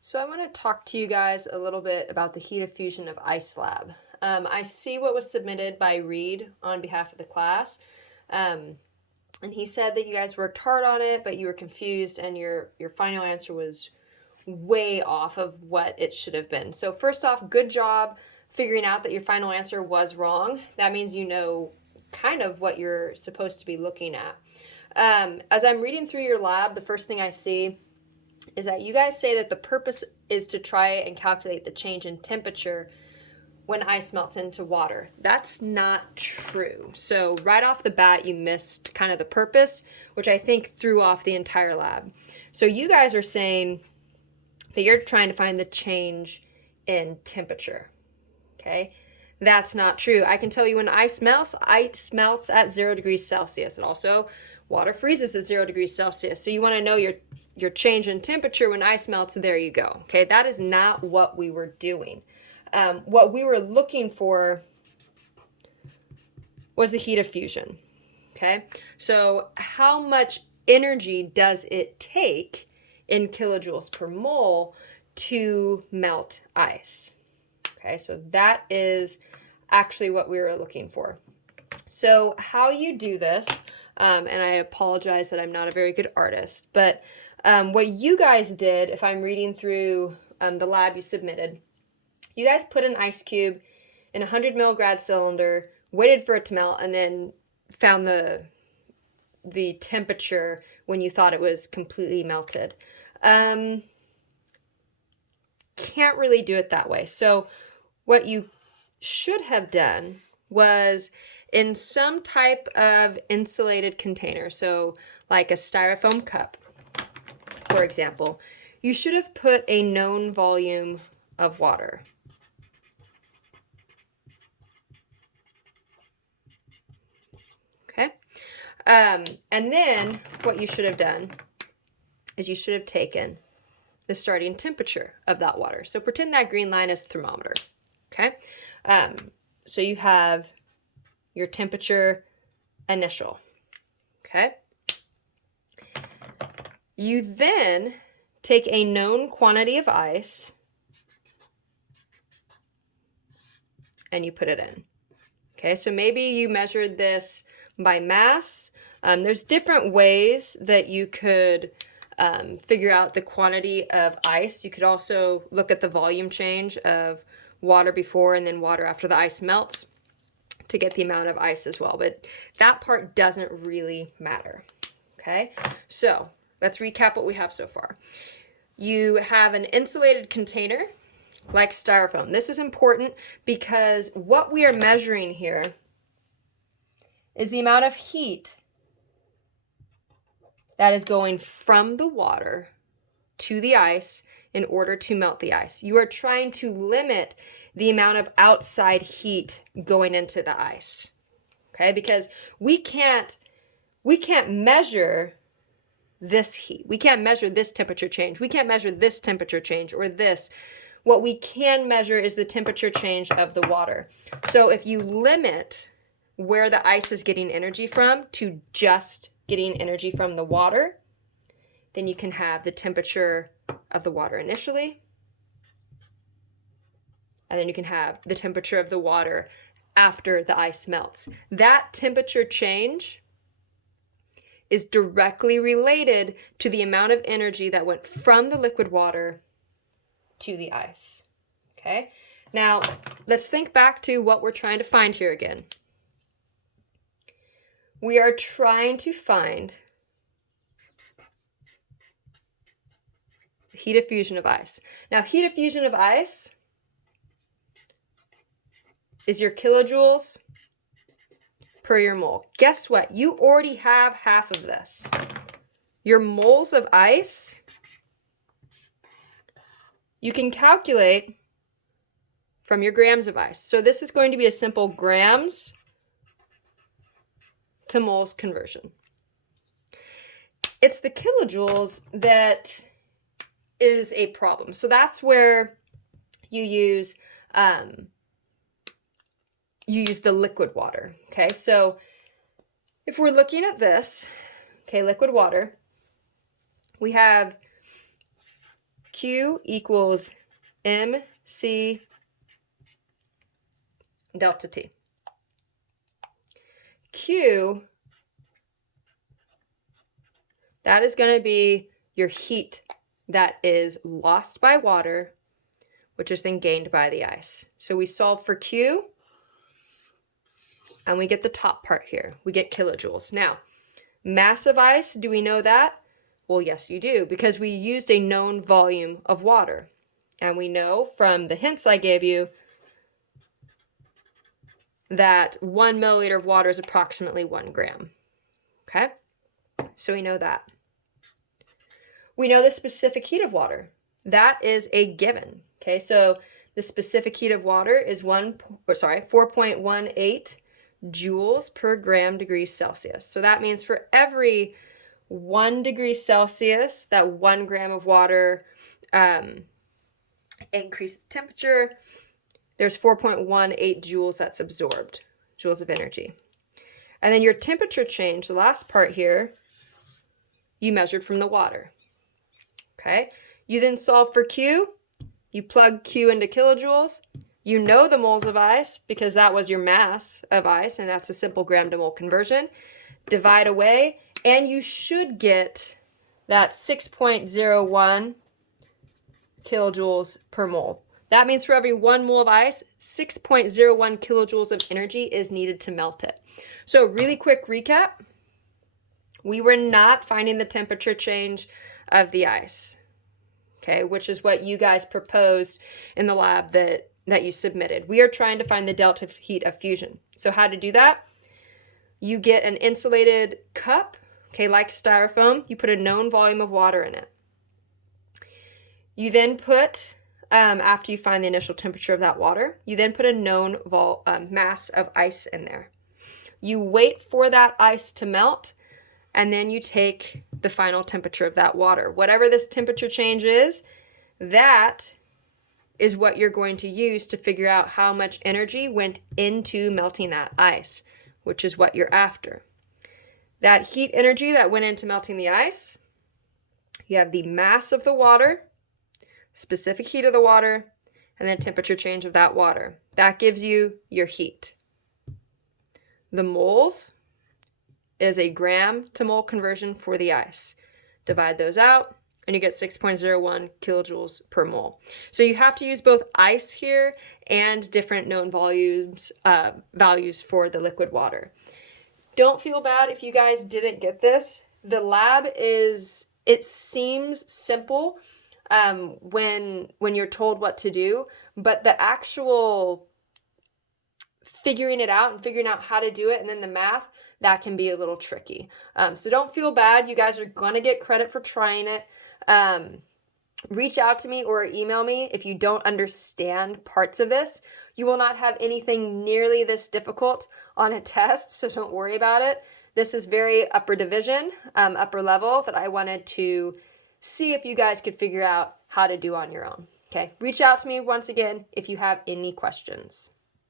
So I want to talk to you guys a little bit about the heat of fusion of ice lab. I see what was submitted by Reed on behalf of the class. Um, and he said that you guys worked hard on it, but you were confused and your final answer was way off of what it should have been. So first off, good job figuring out that your final answer was wrong. That means you know kind of what you're supposed to be looking at. As I'm reading through your lab, the first thing I see is that you guys say that the purpose is to try and calculate the change in temperature when ice melts into water. That's not true. So right off the bat, you missed kind of the purpose, which I think threw off the entire lab. So you guys are saying that you're trying to find the change in temperature. Okay? That's not true. I can tell you when ice melts at 0 degrees Celsius. And also, water freezes at 0 degrees Celsius. So you want to know your change in temperature when ice melts, there you go. Okay, that is not what we were doing. What we were looking for was the heat of fusion. Okay, so how much energy does it take in kilojoules per mole to melt ice? Okay, so that is actually what we were looking for. So how you do this, and I apologize that I'm not a very good artist, but what you guys did, if I'm reading through the lab you submitted, you guys put an ice cube in a 100 milligrad cylinder, waited for it to melt, and then found the temperature when you thought it was completely melted. Can't really do it that way. So what you should have done was in some type of insulated container, so like a styrofoam cup, for example, you should have put a known volume of water. Okay? And then what you should have done is you should have taken the starting temperature of that water. So pretend that green line is the thermometer. Okay? So you have your temperature initial. Okay? You then take a known quantity of ice and you put it in. Okay, so maybe you measured this by mass. There's different ways that you could figure out the quantity of ice. You could also look at the volume change of water before and then water after the ice melts to get the amount of ice as well, but that part doesn't really matter. Okay, so let's recap what we have so far. You have an insulated container like styrofoam. This is important because what we are measuring here is the amount of heat that is going from the water to the ice in order to melt the ice. You are trying to limit the amount of outside heat going into the ice. Okay? Because we can't measure this heat. We can't measure this temperature change. We can't measure this temperature change or this. What we can measure is the temperature change of the water. So if you limit where the ice is getting energy from to just getting energy from the water, then you can have the temperature of the water initially, and then you can have the temperature of the water after the ice melts. That temperature change is directly related to the amount of energy that went from the liquid water to the ice. Okay? Now, let's think back to what we're trying to find here again. We are trying to find the heat of fusion of ice. Now, heat of fusion of ice is your kilojoules per your mole. Guess what? You already have half of this. Your moles of ice, you can calculate from your grams of ice. So this is going to be a simple grams to moles conversion. It's the kilojoules that is a problem. So that's where you use the liquid water. Okay, so if we're looking at this, okay, liquid water, we have Q equals mc delta T. Q, that is going to be your heat that is lost by water, which is then gained by the ice. So we solve for Q, and we get the top part here. We get kilojoules. Now, mass of ice, do we know that? Well, yes, you do, because we used a known volume of water. And we know from the hints I gave you that 1 milliliter of water is approximately 1 gram. Okay, so we know that. We know the specific heat of water. That is a given. Okay, so the specific heat of water is 4.18 joules per gram degrees Celsius. So that means for every 1 degree Celsius, that 1 gram of water increases temperature, there's 4.18 joules that's absorbed, joules of energy. And then your temperature change, the last part here, you measured from the water. Okay, you then solve for Q, you plug Q into kilojoules, you know the moles of ice because that was your mass of ice, and that's a simple gram to mole conversion. Divide away, and you should get that 6.01 kilojoules per mole. That means for every 1 mole of ice, 6.01 kilojoules of energy is needed to melt it. So really quick recap, we were not finding the temperature change of the ice, okay, which is what you guys proposed in the lab that you submitted. We are trying to find the delta heat of fusion. So how to do that? You get an insulated cup, okay, like styrofoam. You put a known volume of water in it. You then put, after you find the initial temperature of that water, you then put a known mass of ice in there. You wait for that ice to melt, and then you take the final temperature of that water. Whatever this temperature change is, that is what you're going to use to figure out how much energy went into melting that ice, which is what you're after. That heat energy that went into melting the ice, you have the mass of the water, specific heat of the water, and then temperature change of that water. That gives you your heat. The moles is a gram to mole conversion for the ice. Divide those out, and you get 6.01 kilojoules per mole. So you have to use both ice here and different known values for the liquid water. Don't feel bad if you guys didn't get this. The lab it seems simple when you're told what to do, but the actual figuring it out and figuring out how to do it and then the math, that can be a little tricky. So don't feel bad. You guys are going to get credit for trying it. Reach out to me or email me if you don't understand parts of this. You will not have anything nearly this difficult on a test, so don't worry about it. This is very upper division, upper level that I wanted to see if you guys could figure out how to do on your own. Okay, reach out to me once again if you have any questions.